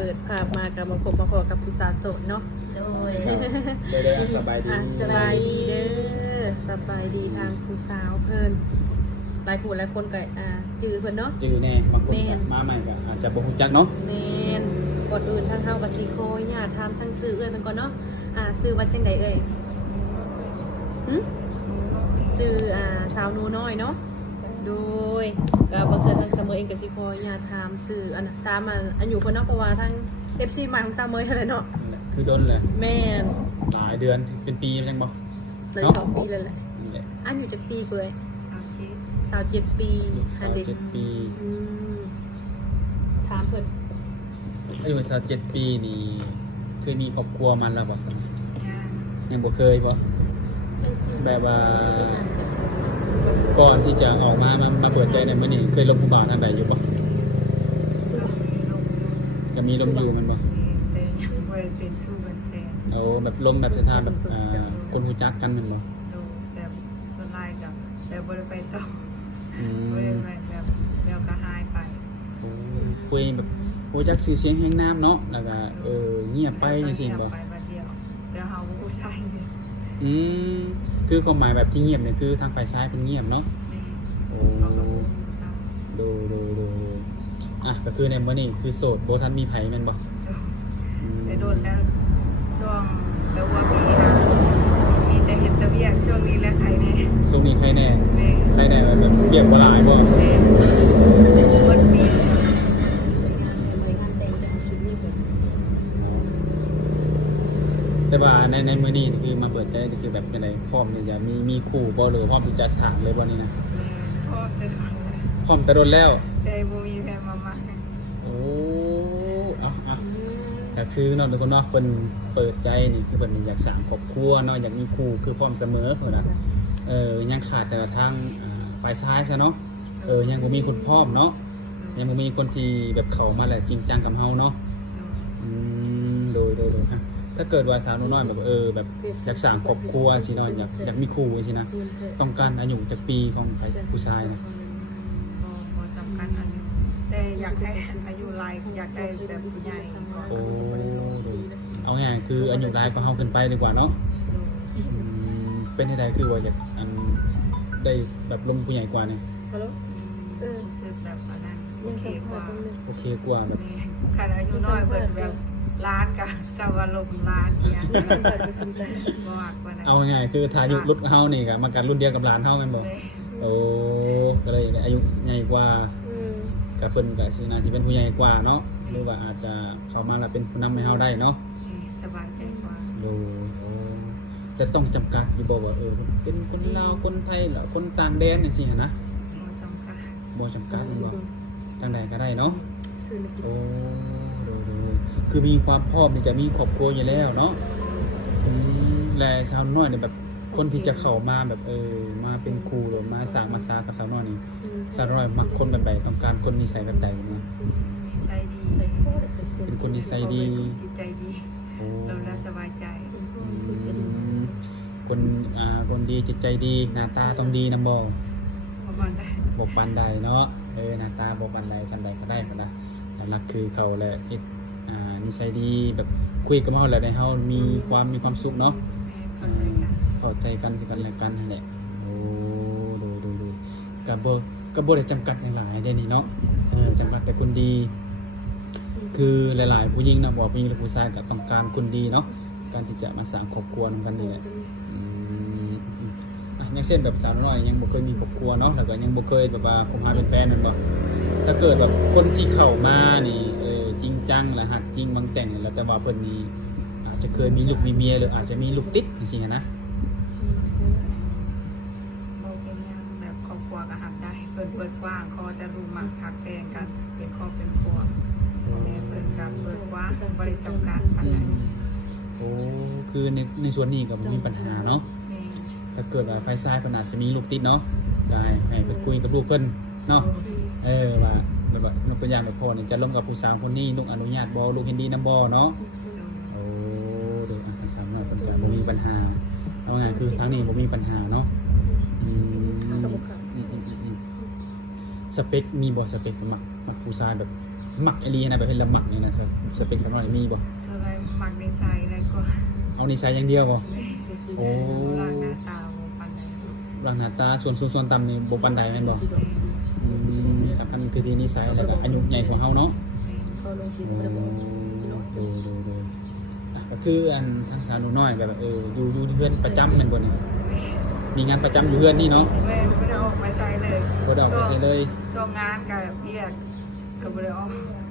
ปิดภาพมากับมาพบมาพอกับผู้สาวโสดเนาะโดยได้สบายดีสบายดีเด้อสบายดีทางผู้สาวเพิ่นหลายผู้หลายคนก็จื้อเพิ่นเนาะจื้อแน่บางคนก็มาใหม่ก็อาจจะบ่ฮู้จักเนาะแม่นก่อนอื่นทางเฮาก็สิขออนุญาตถามทั้งชื่อเอ้ยมันก่อนเนาะชื่อว่าจังไดเอ้ยชื่อสาวหนูน้อยเนาะโดยก็บ่เทื่อทางเสมอเองก็สิขออนุญาตถามชื่อตามอายุเพิ่นเนาะเพราะว่าทาง FC ใหม่ของสาวเมยนั่นแหละเนาะคือดนเลยแม่นหลายเดือนเป็นปีจังบ่เลย2 ปีเลยแหละอายุจักปีเปื่อย27 ปี27 ปีถามเพิ่นอายุ27 ปีนี่เคยมีครอบครัวมันแล้วบ่ซั่นยังบ่เคยบ่แบบว่าก่อนที่จะออกมาเปิดใจในมื้อนี้เคยลมผู้บ่าวทางใดอยู่บ่ก็มีลมอยู่มันบ่แต่ยังบ่ได้เป็นสู้กันแฟนเอาแบบลมแบบสถานแบบคนรู้จักกันแม่นบ่ดูแบบสไลด์กับแบบบ่ได้ไปต่อบ่ได้แบบแล้วก็หายไปคุยแบบรู้จักชื่อเสียงแห่งน้ำเนาะแล้วก็เงียบไปจังซี่บ่ไปบัดเดียวแล้วเฮาบ่รู้ใจคือความหมายแบบที่เงียบเนี่ยคือทางฝ่ายซ้ายเป็นเงียบเนาะโอ้ดูก็คือในมื้อนี้คือโสดบ่ทันมีไผแม่นบ่ได้โดนแล้วช่วงแล้วว่ามีแต่เฮ็ดแต่เวียกช่วงนี้แล้วใครแน่ช่วงนี้ใครแน่ใครแน่แบบเวียกบ่หลายบ่วันนี้แต่ว่าในมื้อนี้คือมาเปิดใจคือแบบจังได๋พร้อมที่จะมีคู่บ่หรือพร้อมที่จะสร้างเลยบ่นี่นะพร้อมแต่โดนแล้วแต่บ่มีแฟนมาโอ้ก็คือเนาะทุกคนเนาะเพิ่นเปิดใจนี่คือเพิ่นอยากสร้างครอบครัวเนาะอยากมีคู่คือพร้อมเสมอเพิ่นน่ะยังขาดแต่ทางฝ่ายซ้ายซะเนาะยังบ่มีคนพร้อมเนาะยังบ่มีคนที่แบบเข้ามาแล้วจริงจังกับเฮาเนาะโดยฮะถ้าเกิดว่าสาวน้อยแบบแบบอยากสร้างครอบครัวสิเนาะอยากมีคู่สินะต้องการอายุจักปีของผู้ชายนะบ่จำกัดอายุแต่อยากได้อายุหลายอยากได้แบบผู้ใหญ่ก่อนโอ้เอาง่ายคืออายุหลายกว่าเฮาขึ้นไปดีกว่าเนาะเป็นให้ได้คือว่าอยากได้แบบลงผู้ใหญ่กว่านี่รู้สึกแบบนั้นโอเคกว่าแบบคันอายุน้อยเพิ่นแบบล้านกับสวรรค์ล้านเนี่ยบ่ว่ากว่านั้นเอาง่ายคือถ้าอายุรุ่นเฮานี่ก็มากันรุ่นเดียวกับหลานเฮาแม่นบ่โอ้ก็เลยอายุใหญ่กว่าก็เพิ่นก็สิน่าสิเป็นผู้ใหญ่กว่าเนาะหรือว่าอาจจะเข้ามาแล้วเป็นผู้นำให้เฮาได้เนาะสบายใจกว่าแต่ต้องจำกัดอยู่บ่ว่าเป็นคนลาวคนไทยหรือคนต่างแดนจังซี่หั่นนะบ่จำกัดบ่ทางใดก็ได้เนาะโอ้คือมีความพร้อมที่จะมีครอบครัวอยู่แล้วเนาะและสาวน้อยเนี่ยแบบคนที่จะเข้ามาแบบมาเป็นครูหรือมาสร้างมาสากับสาวน้อยนี่สาวน้อยมักคนแบบใดต้องการคนนิสัยแบบใดเนี่ยนิสัยดีเป็นคนนิสัยดีจิตใจดีเราแล้วสบายใจคนดีจิตใจดีหน้าตาต้องดีนำบ่บ่ปานใดเนาะหน้าตาบ่ปานใดจังใดก็ได้พุ่นน่ะแต่หลักคือเขาแหละนิสัยดีแบบคุยกับเฮาแล้วได้เฮามีความสุขเนาะเข้าใจกันซึ่งกันและกันนั่นแหละโอ้ดูก็บ่ได้จำกัดหลายๆได้นี่เนาะจำกัดแต่คนดีคือหลายๆผู้หญิงนะบ่ผู้หญิงหรือผู้ชายก็ต้องการคนดีเนาะการที่จะมาสร้างครอบครัวนำกันนี่แหละอย่างเช่นแบบสาวน้อยยังบ่เคยมีครอบครัวเนาะแล้วก็ยังบ่เคยแบบว่าคบหาเป็นแฟนแม่นบ่ถ้าเกิดแบบคนที่เข้ามานี่จริงจังและหักจริงบางแต่งแล้วแต่ว่าเพิ่นมีอาจจะเคยมีลูกมีเมียหรืออาจจะมีลูกติดจังซี่นะบ่เป็นหยังแบบครอบครัวก็หักได้เปิดกว้างขอแต่รู้มักฮักแฟนกันเป็นครอบเป็นครัวแม่เปิดกับเปิดกว้างบ่ได้จำกัดปานใดโอ้คือในส่วนนี้ก็บ่มีปัญหาเนาะถ้าเกิดว่าฝ่ายซ้ายเพิ่นอาจจะมีลูกติดเนาะได้ให้เพิ่นคุยกับลูกเพิ่นเนาะว่าแบบยกตัวอย่างแบบพ่อนี่จะร่วมกับผู้สาวคนนี้ลูกอนุญาตบ่ลูกเห็นดีนำบ่เนาะโอ้ดูทางสาวน้อยเพิ่นก็บ่มีปัญหาเอาง่ายคือทางนี้บ่มีปัญหาเนาะสเปคมีบ่สเปคมักผู้ชายแบบ หมักไอรีนะแบบเห็นละหมักนี่นะครับสเปคสำหรับมีบ่ ส่วนอะไรมักนิสัยอะไรก็ เอานิสัยอย่างเดียวบ่โอ้ ร่างหน้าตาบ่ปานใด ร่างหน้าตาส่วนต่ำนี่บ่ปานใดแม่นบ่สำคัญคือที่นิสัยแล้วก็อายุใหญ่กว่าเฮาเนาะ พอลงคลิป โอ้ ก็ได้บอกสิเนาะ ดูก็คืออันทางสาวหนูน้อยแบบอยู่เฮือนประจำแม่นบ่นี่มีงานประจำอยู่เฮือนนี่เนาะ แม่ไม่ได้ออกมาใช้เลย บ่ได้ออกไปใช้เลย ช่วงงานกับเวียกก็บ่ได้ออก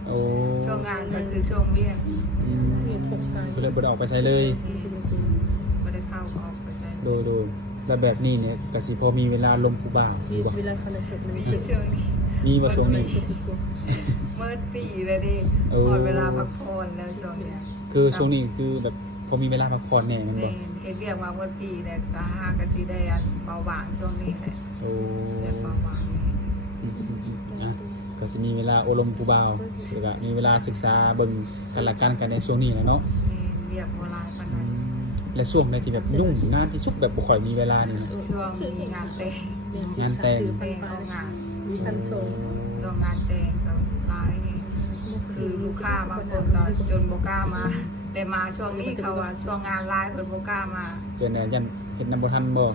โอ้ ช่วงงานก็คือช่วงเวียก เรียนชมการ ก็เลยบ่ได้ออกไปใช้เลย บ่ได้เข้าออกไปใช้ ดูแล้วแบบนี้เนี่ยก็สิพอมีเวลาลมผู้บ่าว มี บ่ เวลาคณะสดมัน คือช่วงนี้ มีบ่ช่วงนี้ เมื่อปีเลยดิ โอ้ หมดเวลาพักผ่อนแล้วช่วงเนี้ย คือช่วงนี้คือแบบพอมีเวลาพักผ่อนแน่แม่น เรี บ่ ยนเรียกว่าเมื่อปีแล้วก็หากระสีได้อันเบาหวานช่วงนี้แหละ โอ้ แต่เบาหวาน อ่ะก็สิมีเวลาอบรมผู้บ่าวแล้วก็มีเวลาศึกษาเบิ่งกันละกันในช่วงนี้แหละเนาะ เรียกโบราณปาน อื นั้น มและช่วงในที่แบบยุ่งงานที่สุดแบบบ่ค่อยมีเวลานี่นะ ช่วงมีงานแต่ง งานแต่ง แต่งเอางาน มีพันโชว์ ช่วงงานแต่งก็ร้ายนี่คือลูกค้าบางคนก็จนโบกล้ามาแต่มาช่วงนี้เขาว่าช่วงงานร้ายเพิ่นโบกล้ามา เพิ่นน่ะยันเฮ็ดนำบ่ทันบ่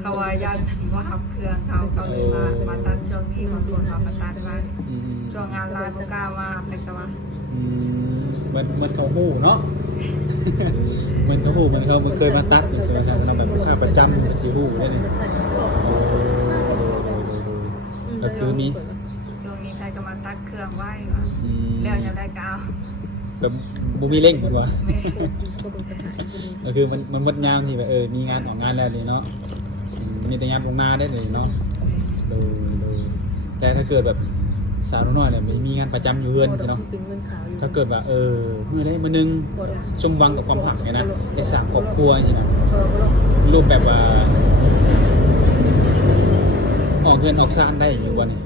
เขาว่ายันว่าหับเครื่องเขาเลยมาตัดช่วงนี้บางคนเขามาตัดไว้ อืม ช่วงงานร้ายโบกล้ามาแต่ก็ว่า อืมมันเขาฮู้เนาะ มันเขาฮู้มันเคยมาตัดนี่ใช่มั้ยครับเราแบบลูกค้าประจำก็สิฮู้ได้นี่ ใช่ครับ โอ้ก็คือมี ช่วงนี้ใครก็มาตัดเครื่องไว้ว่ะ อืม แล้วจะได้กาว แบบบ่มีเร่งเหมือนว่า แม่ ก็เป็นปัญหาอีกที ก็คือมันหมดงานที่แบบมีงานออกงานแล้วนี่เนาะมีแต่งานลงหน้าได้เลยเนาะดูแต่ถ้าเกิดแบบสาวน้อยเนี่ยมีงานประจำอยู่เฮือนใช่เนาะ เป็นเงินขาวอยู่ ถ้าเกิดว่ามื้อใดมื้อหนึงสมหวังกับความหักเนี่ยนะได้สร้างครอบครัวใช่ไหมรูปแบบว่าออกเงินออกซ่านได้อยู่บ่นี่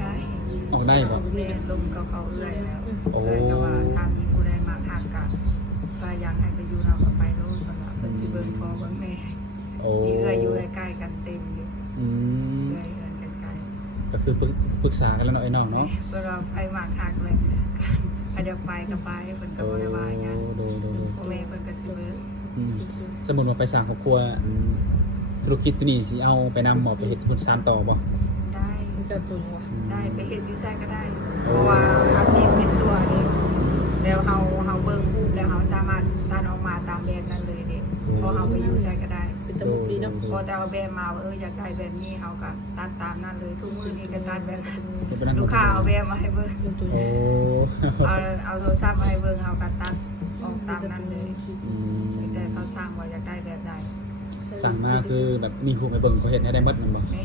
ได้ ออกได้บ่ แม่ลมกับเขาเอื้อยแล้ว โอ้ เลยแต่ว่าทางนี้ผู้ใดมาหักกันก็อยากให้ไปอยู่เราก็ไปโลดคนละเป็นสิเบิ่งพอเบิ่งแม่ โอ้ ที่เอื้อยอยู่ใกล้ๆกันเต็มอยู่ อืม เอื้อยใกล้ ก็คือปรึกษากันแล้วเนาะไอ้น้องเนาะ ๆเวลาไปมาหักเลยก็จะไปก็ไปเพิ่นก็บ่ได้ว่าหยัง ดู พ่อแม่เพิ่นก็สิเบิ่ง สมมุติว่าไปสร้างครอบครัวธุรกิจตัวนี้สิเอาไปนำหมอไปเฮ็ดหุ้นซานต่อบ่ ได้ มันจะตัว ได้ไปเฮ็ดอยู่ไสก็ได้ เพราะว่าอาชีพเป็นตัวนี่แล้วเฮาเบิ่งรูปแล้วเฮาสามารถตัดออกมาตามแบบนั้นเลยเด้เพราะเฮาไปอยู่ไสก็ได้ เป็นตะมุกดีเนาะ พอแต่เอาแบบมาว่าอยากได้แบบนี้เฮาก็ตัดตามนั้นเลยทุกมื้อนี้ก็ตัดแบบนั้นลูกค้าเอาแบบมาให้เบิ่ง โอ้ เอาโทรศัพท์มาให้เบิ่งเฮาก็ตัดออกตามนั้นเลย อืม แต่เขาสั่งว่าอยากได้แบบใด สั่งมาคือแบบมีผู้ไปเบิ่งเขาเฮ็ดให้ได้หมดแม่นบ่ แม่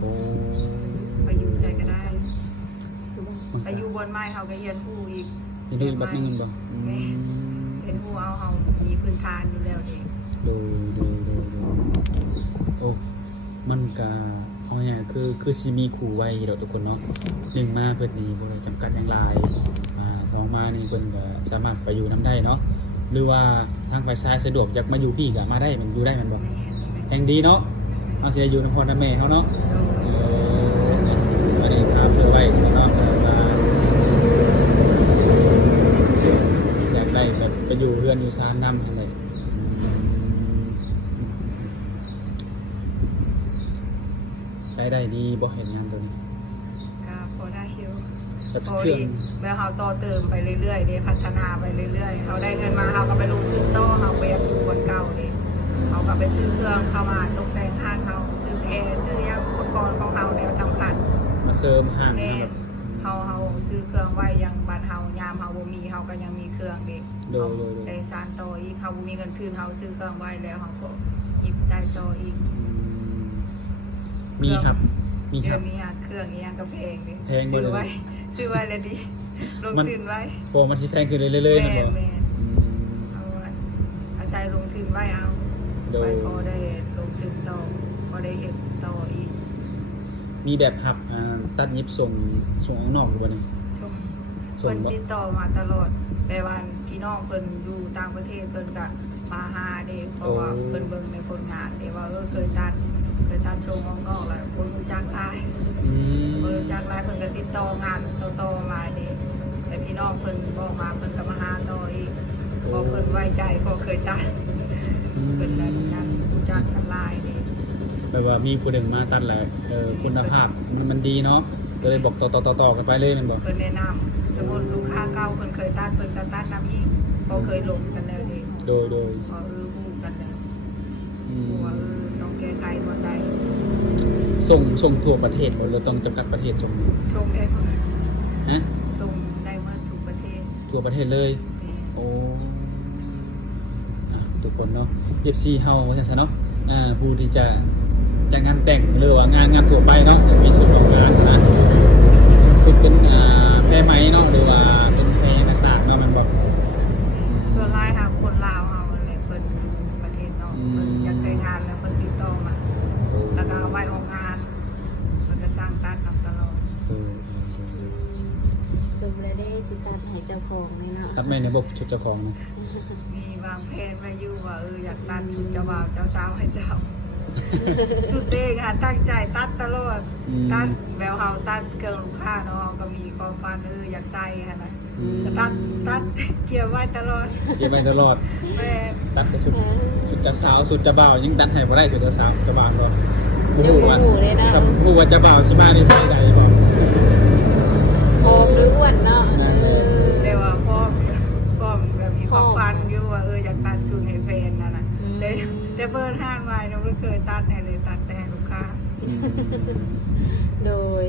โอ้ ไปอยู่ไสก็ได้ไปอยู่บนไม้เฮาก็เรียนรู้อีก นี่ดูแบบนึงแม่นบ่อืม เรียนรู้เอาเฮามีพื้นฐานอยู่แล้วเด้ ดูโอ้มันก็เอาง่ายๆคือสิมีคู่ไว้ดอกทุกคนเนาะหนึ่งมาเพิ่นนี่บ่ได้จำกัดหยังหลายสองมานี่เพิ่นก็สามารถไปอยู่นํได้เนาะหรือว่าทางฝ่ายชายสะดวกอยากมาอยู่พี่ก็มาได้มันอยู่ได้แม่นบ่แห่งดีเนาะเอาสิอยู่นำพ่อนำแม่เฮาเนาะอันนี้ถามเพื่อไว้เนาะว่าอยากได้แบบไปอยู่เรือนอยู่ซานนำอะไรได้ดีบ่เห็นงานตัวนี้ ก็พอได้อยู่ แบบ พอ เครื่ ดี อง แล้วเฮาต่อเติมไปเรื่อยๆเด้พัฒนาไปเรื่อยๆเฮาได้เงินมาเฮาก็ไปลงทุนต่อเฮาไปอยู่บนเก่าเด้เฮาก็ไปซื้อเครื่องเข้ามาตกแต่งห้างเฮาซื้อแอร์ซื้อหยังอุปกรณ์ของเฮาแนวสำคัญ มาเสริมห้าง แน่ นะแบบ เฮาซื้อเครื่องไว้ยังบ้านเฮายามเฮาบ่มีเฮาก็ยังมีเครื่องเด็ก โดย ได้สานต่ออีกเฮาบ่มีเงินคืนเฮาซื้อเครื่องไว้แล้วเฮาก็หยิบได้ต่ออีก มีครับมีค เดื รั อบ นนี้เครื่องอีหยังก็แพงเด้ แพงบ่ ซื้อ เลย ไว้ซื้อไว้แล้วดีลงทุนไว้ พอมันสิแพงขึ้นเรื่อยๆนะ แม่ บ่ แม่เอาใช้ลงทุนไว้เอา โด ไป ย พอได้ลงทุนต่อพอได้เฮ็ดต่ออีก มีแบบหับตัดเย็บส่งออกนอกหรือบ่นี่ ส่ง ส่ง เพิ่น บ่ ติดต่อมาตลอดแต่ว่าพี่น้องเพิ่นอยู่ต่างประเทศเพิ่นก็มาหาเด้เพราะว่าเพิ่นเบิ่งในผลงานเด้ว่าเคยตัดส่งออกนอกแล้วคนรู้จักหลาย อืม คนรู้จักหลายเพิ่นก็ติดต่องานต่อๆมาเด้แต่ แต่พี่น้องเพิ่นบอกมาเพิ่นก็มาหาต่ออีกพอเพิ่นไว้ใจพอเคยตัดเพิ่นได้การรู้จักกันหลายนี่ แบบว่ามีผู้หนึ่งมาตัดแหละคุณภาพมันดีเนาะก็เลยบอกต่อกันไปเลยมันบอก เพิ่นแนะนำสมมุติลูกค้าเก่าเพิ่นเคยตัดเพิ่นก็ตัดนำอีกพอเคยลงกันแล้วนี่ โดย พอฮู้กันแล้ว อืม ว่าต้องแก้ไขบ่ได้ ส่งทั่วประเทศหมดเลยต้องจำกัดประเทศส่ง ชมได้หมด ฮะ ชมได้หมดทุกประเทศ ทั่วประเทศเลย นี่ โอ้ทุกคนเนาะ FC เฮาว่าซั่นซะเนาะผู้ที่จะจัดงานแต่งหรือว่างานทั่วไปเนาะจะมีสุดของงานนะสุดเป็นแพรไหมเนาะหรือว่าเป็นแพรต่างๆเนาะมันแบบ ส่วนหลายค่ะคนลาวเฮาเนี่ยเพิ่นอยู่ประเทศนอกเพิ่นอยากได้งานแล้วเพิ่นติดต่อมา แล้วก็เอาไว้ออกงานมันก็สร้างตัดทำตลอด จบแล้วได้สิตัดให้เจ้าของเลยเนาะ ครับแม่ในบอกชุดเจ้าของนะ มีวางแผนไว้อยู่ว่าอยากตัดชุดเจ้าบ่าวเจ้าสาวให้เจ้าชุดเด้งค่ะตั้งใจตัดตลอดตัดแววเฮาตัดเกินลูกค้าเนาะก็มีความฝันอยากใส่ค่ะนะก็ตัดเกี่ยวไว้ตลอด เก็บไว้ตลอด แม่ ตัดแต่สุดเจ้าสาวสุดเจ้าบ่าวยังตัดให้บ่ได้สุดเจ้าสาวเจ้าบ่าวก็บ่ ยัง ฮู้ บ่ ว่า ฮู้เลยนะ สำฮู้ว่าเจ้าบ่าวสิมานี่ใส่ใดบ่ โอมหรืออ้วนเนาะ แต่ว่าพ่อแบบมีความฝันอยู่ว่าอยากตัดชุดให้แฟนนั่นน่ะแต่เปิดห้างไว้เราไม่เคยตัดให้เลยตัดแต่ให้ลูกค้า โดย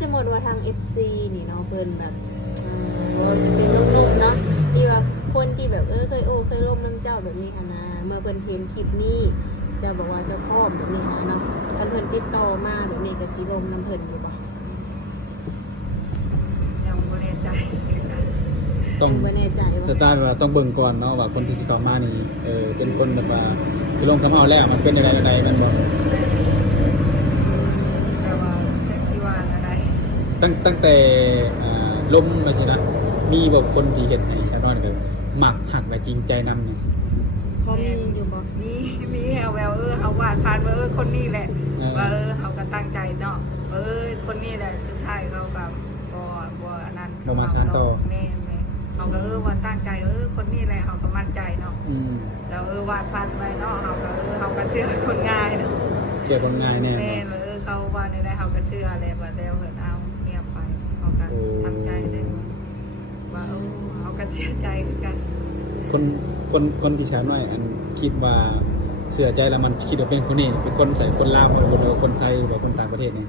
สมมติว่าทาง FC นี่เนาะเพิ่นแบบว่าจะเป็นนุ่มๆเนาะที่ว่าคนที่แบบเคยร่วมน้ำเจ้าแบบนี้ค่ะนะเมื่อเพิ่นเห็นคลิปนี้จะบอกว่าจะพร้อมแบบนี้ค่ะเนาะคันเพิ่นติดต่อมาแบบนี้ก็สิลมน้ำเพิ่นอยู่บ่ ยังไม่แน่ใจ ต้อง ยังบ่แน่ใจ ส ว่า ไตล์ว่าต้องเบิ่งก่อนเนาะว่าคนที่สิเข้ามานี่เป็นคนแบบว่าคือลงสำเอาแล้วมันเป็นอะไรมันบ่ แต่ว่าแท็กซี่ว่าอะไร ตั้งแต่ล้มไปสินะมีแบบคนที่เฮ็ดให้ชาวน้อยกันมักหักและจริงใจนำเนี่ย บ่มีอยู่บ่ มีเอาแววเอาวาดผ่านว่าคนนี้แหละว่าเขาก็ตั้งใจเนาะคนนี้แหละสุดท้ายเขาแบบบ่นั่นแม่เขาก็ว่าตั้งใจคนนี้แหละเขาก็มั่นใจเนาะแล้ววาดผ่านไปเนาะเขาก็เชื่อคนง่ายเนาะ เชื่อคนง่ายแน่ แม่เขาว่าในได้เขาก็เชื่ออะไรว่าแล้วเหินเอาเงียบไปเขาก็ทำใจได้ว่าเขาก็เชื่อใจกัน คนที่ชาวน้อยอันคิดว่าเชื่อใจแล้วมันคิดว่าเป็นคนนี้เป็นคนใส่คนลาวหรือคนไทยหรือคนต่างประเทศเนี่ย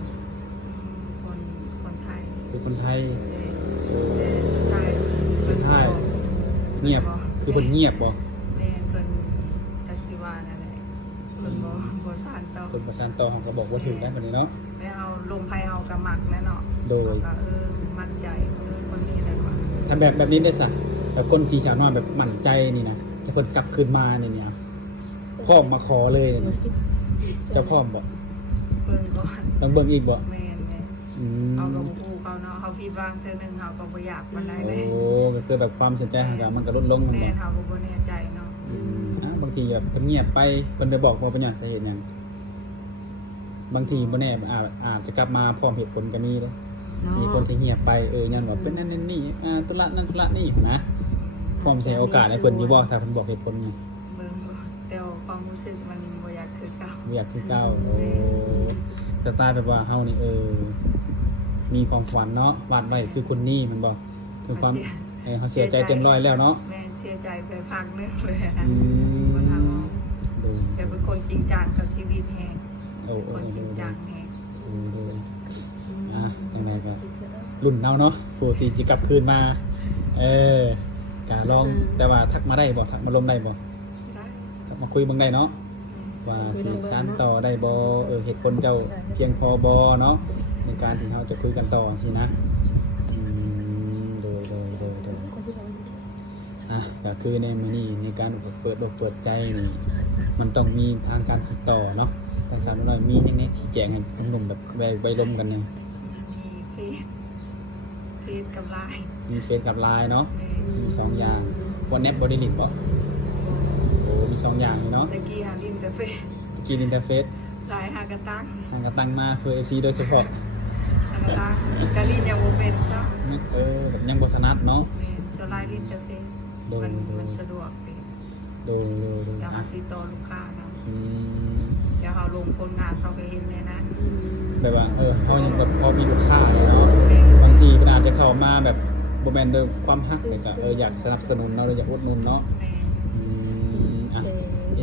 คนไทย เป็นคนไทย สุดท้าย เงียบคือคนเงียบบ่ แม่เป็นจักรวาลนั่นแหละคนบ่สานต่อ คนประสานต่อเขาก็บอกว่าถึงได้แบบนี้เนาะ ไม่เอาลมไพเอากระหมักแน่เนาะ โดย ก็มั่นใจคนนี้เลยว่า ทำแบบนี้ได้สักแต่คนที่ชาวน้อยแบบมั่นใจนี่นะถ้าคนกลับคืนมาเนี่ยพ่อมาขอเลยเนี่ยจะพ่อบอก เบิ่งก่อน ต้องเบิ่งอีกบ่ แม่เขาก็บ่ฮู้เขาเนาะเขาผิดวางเทื่อนึงเขาก็บ่อยากปานใดเลย โอ้ก็คือแบบความสนใจห่างกันมันก็ลดลงนั่นแห แม่ ละ เขาก็บ่แน่ใจเนาะ บางทีแบบเงียบไปเพิ่นไปบอกว่าเป็นหยังสาเหตุหยังบางทีบ่แน่อาจจะกลับมาพร้อมเหตุผลก็มีเด้มีคนที่เงียบไปยันว่าเป็นนั่นนี่ธุระนั่นธุระนี่นะพร้อมใช้โอกาสให้เพิ่นอยู่บ่ถ้าเพิ่นบอกเหตุผลนี่ เบิ่งก่อนแต่ความรู้สึกมันบ่อยากคือเก่า บ่อยากคือเก่าสไตล์แบบว่าเฮานี่มีความฝันเนาะวาดไว้คือคนนี้มันบอกคือความเขาเสียใจเต็มร้อยแล้วเนาะ แม่เสียใจไปพักนึงเลยนะ อืม บ่ทำแต่เป็นคนจริงจังกับชีวิตแฮง โอ้ คนจริงจังแฮง จังไดก็รุ่นเฮาเนาะผู้ที่สิกลับคืนมา กะลองแต่ว่าทักมาได้บ่ทักมาลมได้บ่ ได้ ทักมาคุยเบิ่งได้เนาะว่าสิสานต่อได้บ่เหตุผลเจ้าเพียงพอบ่เนาะในการที่เฮาจะคุยกันต่อสินะโดยก็คือในมื้อนี้ในการเปิดอกเปิดใจนี่มันต้องมีทางการติดต่อเนาะทางสาวน้อยมีหยังแน่ที่แจ้งให้หนุ่มๆแบบไว้ลมกันเนี่ย มีเฟซกับไลน์ มีเฟซกับไลน์เนาะ แม่ มี2อย่างบ่แนบบ่ได้ลิงก์บ่โอ้มี2อย่างนี่เนาะ ตะกี้หาลินแต่เฟซ กินอินเทอร์เฟซ ไลน์หากระตั้ง ทางกระตั้งมาเพื่อ FC โดยเฉพาะ อัน นะคะกะลินยังบ่เป็นจ้ะ แบบยังบ่ถนัดเนาะ แม่สไลด์ลิ้นจะเป็นมันสะดวกดี โดย เดี๋ยวเขาติดต่อลูกค้าเนาะ อืม เดี๋ยวเขาลงผลงานเขาก็เห็นเลยนะ แบบว่าเขายังแบบพอมีลูกค้าเลยเนาะบางทีเพิ่นอาจจะเข้ามาแบบบ่แม่นด้วยความฮักเลยก็อยากสนับสนุนเนาะหรืออยากอุดหนุนเนาะ แม่ อ่ะ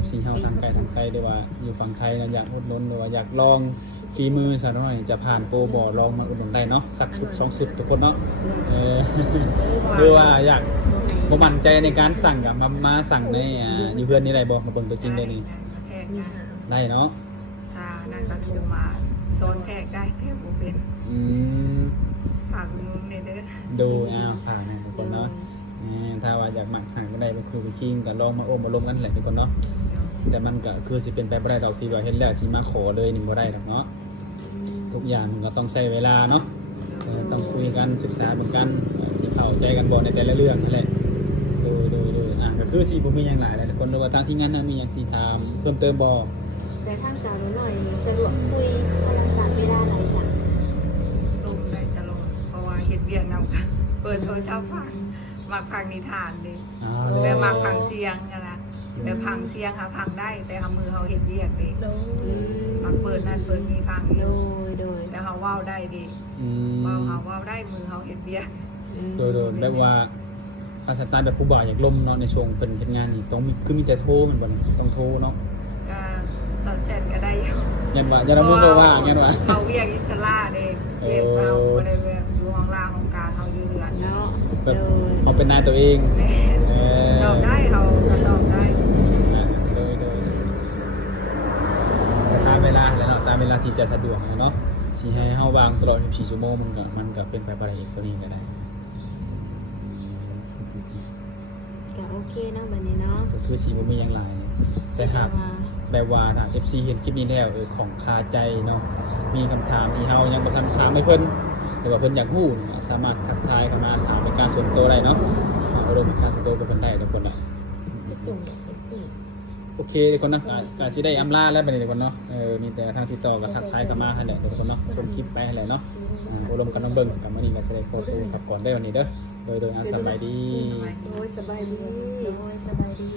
FC เฮาทางไกลทางไกลหรือว่าอยู่ฝั่งไทยนะอยากอุดหนุนหรือว่าอยากลองฝีมือซะหน่อยจะผ่านโปรบ่ลองมาอุดหนุนได้เนาะสักสุด2สุดทุกคนเนาะหรือว่าอยากบ่มั่นใจในการสั่งก็มาสั่งในอยู่เพื่อนนี่ได้บ่มาเบิ่งตัวจริงได้นี่ แทกนะ ได้เนาะ ถ้านั่นก็โทรมาโซนแทกได้แทกบ่เป็น อืม ฝากคุณลุงเนี่ยเด้อ ดูผ่านนะทุกคนเนาะถ้าว่าอยากหมักห่างก็ได้ไปคุยไปคิงก็ลองมาโอ้มาลมกันแหละทุกคนเนาะแต่มันก็คือสิเป็นไปบ่ได้ดอกที่ว่าเห็นแล้วสิมาขอเลยนี่บ่ได้ดอกเนาะทุกอย่างมันก็ต้องใช้เวลาเนาะต้องคุยกันศึกษาเหมือนกันสิเข้าใจกันบ่ในแต่ละเรื่องนั่นแหละดูก็คือสิบ่มีหยังหลายแหละทุกคนหรือว่าทางที่งานมีหยังสิถามเพิ่มเติมบ่ แต่ทางสาวหน่อยสะดวกคุยโทรศัพท์เวลาไหนจ้ะ ลงได้ตลอดเพราะว่าเฮ็ดเวียกนำกันเปิดโทรศัพท์ฟังมักฟังนิทานดิ แบบมักฟังเสียงกันนะแบบพังเสียงค่ะพังได้แต่ทำมือเขาเห็นเรียกดิ โดย มักเปิดนั่นเปิดมีฟังอ โด ยู่ ยโดย แต่เขาว่าวได้ดิว่าวเขาว่าวได้มือเขาเห็นเรียก โดยแบบว่าภาษาใต้แบบผู้บ่าวอยากล่มเนาะในช่วงเป็นเฮ็ดงานนี่ต้องมีคือมีแต่โทรเหมือนบ่นี่ต้องโทรเนาะ ก็ตอนแชทก็ได้อยู่ ยันว่ายันมึงบ่ว่ายันว่า เขาเรียกอิสระเด็กเรียกเราบริเวณอยู่ห้องล่างของการเขาอยู่เรือน เนาะ แบบ โดย เขาเป็นนายตัวเอง แม่ตอบได้เขาก็ตอบได้ โดยตามเวลาแล้วเนาะตามเวลาที่จะสะดวกเนาะสิให้เฮาวางตลอด24ชั่วโมงมันก็เป็นไปบ่ได้อีกตัวนี้ก็ได้ ก็โอเคเนาะบัดนี้เนาะ ก็คือสิบ่มีหยังหลายแต่หากแบบว่าถ้า FC เห็นคลิปนี้แล้วของคาใจเนาะมีคำถามที่เฮายังบ่ทันถามให้เพิ่นหรือว่าเพิ่นอยากรู้เนี่ยสามารถทักทายเข้ามาถามเป็นการส่วนตัวได้เนาะเอาลงเป็นการส่วนตัวกับเพิ่นได้ทุกคนน่ะ ไปส่งไปสิ โอเคทุกคนเนาะก็สิได้อำลาแล้วบัดนี้ทุกคนเนาะมีแต่ทางติดต่อกับทักทายเข้ามาให้แหละทุกคนเนาะส่งคลิปไปให้แหละเนาะอบรมกันน้องเบิ่งกับมื้อนี้ก็สิได้ขอตัวกลับก่อนได้วันนี้เด้อโดยสบายดี โอ้ยสบายดีโอ้ยสบายดี